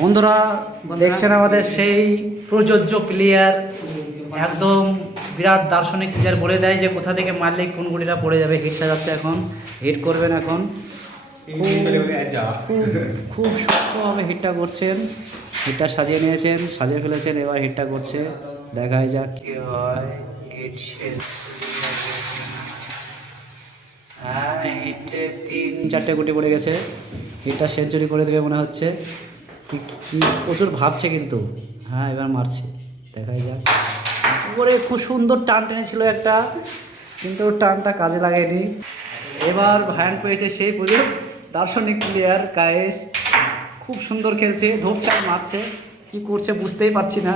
বন্ধুরা দেখছেন আমাদের সেই প্রযোজ্য প্লেয়ার, একদম বিরাট দার্শনিক প্লেয়ার, বলে দেয় যে কোথা থেকে মারলে কোন গুলিটা পড়ে যাবে। হিটটা যাচ্ছে, এখন হিট করবেন। এখন খুব সূক্ষ্মভাবে হিটটা করছেন, হিটটা সাজিয়ে নিয়েছেন, সাজিয়ে ফেলেছেন, এবার হিটটা করছে। দেখাই যাক কি হয়। হ্যাঁ, হিটে 3-4টে গুটি পড়ে গেছে। হিটটা সেঞ্চুরি করে দেবে মনে হচ্ছে। কি কি প্রচুর ভাবছে কিন্তু। হ্যাঁ, এবার মারছে, দেখাই যাক। ওরে খুব সুন্দর টান টেনেছিল একটা, কিন্তু টানটা কাজে লাগেনি। এবার হ্যান্ড পেয়েছে সেই পুজো দার্শনিক প্লেয়ার কায়েস। খুব সুন্দর খেলছে, ধোপছাড় মারছে, কি করছে বুঝতেই পারছি না।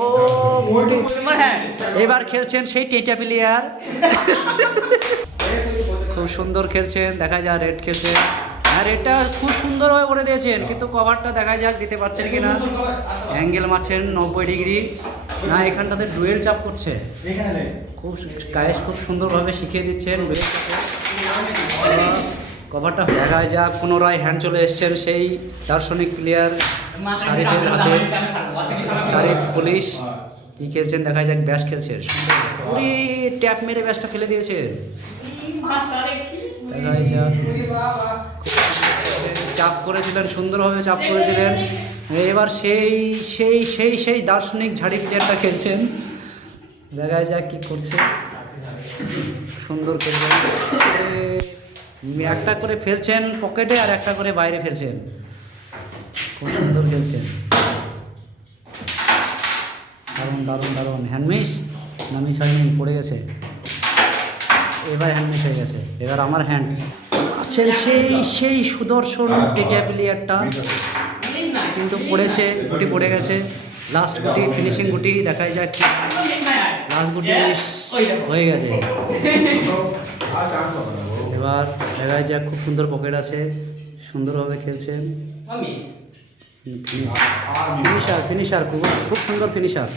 ও এবার খেলছেন সেই টেটা প্লেয়ার, খুব সুন্দর খেলছেন। দেখা যাক রেড খেলছে, আর এটা খুব সুন্দরভাবে করে দিয়েছেন, কিন্তু কভারটা দেখা যাক দিতে পারছেন কিনা। অ্যাঙ্গেল মারছেন 90 ডিগ্রি। না, এখানটাতে ডুয়েল চাপ করছে, খুব কায়েস খুব সুন্দরভাবে শিখিয়ে দিচ্ছেন কভারটা। দেখা যাক পুনরায় হ্যান্ড চলে এসছেন সেই দার্শনিক প্লেয়ার শারিফের হাতে। শারিফ পুলিশ কি খেলছেন দেখা যাক। ব্যাস খেলছে সুন্দর, ট্যাপ মেরে ব্যাসটা ফেলে দিয়েছে। দেখা যাক, চাপ করেছিলেন, সুন্দরভাবে চাপ করেছিলেন। এবার সেই সেই সেই সেই দার্শনিক ঝাড়ি প্লেয়ারটা খেলছেন, দেখা যাক কি করছে। সুন্দর খেলছেন, একটা করে ফেলছেন পকেটে আর একটা করে বাইরে ফেলছেন, খুব সুন্দর খেলছেন। দারুণ দারুণ দারুণ। হ্যান্ডমিস না, মিস হয়নি, পড়ে গেছে। এবার হ্যান্ডমিস হয়ে গেছে। এবার আমার হ্যান্ড আছেন সেই সেই সুদর্শন টেটা প্লেয়ারটা, কিন্তু পড়েছে, গুটি পড়ে গেছে। লাস্ট গুটি, ফিনিশিং গুটি, দেখাই যাক। লাস্ট গুটি হয়ে গেছে। এবার দেখা যাক, খুব সুন্দর পকেট আছে, সুন্দরভাবে খেলছেন। ফিনিশার ফিনিশার খুব খুব সুন্দর ফিনিশার।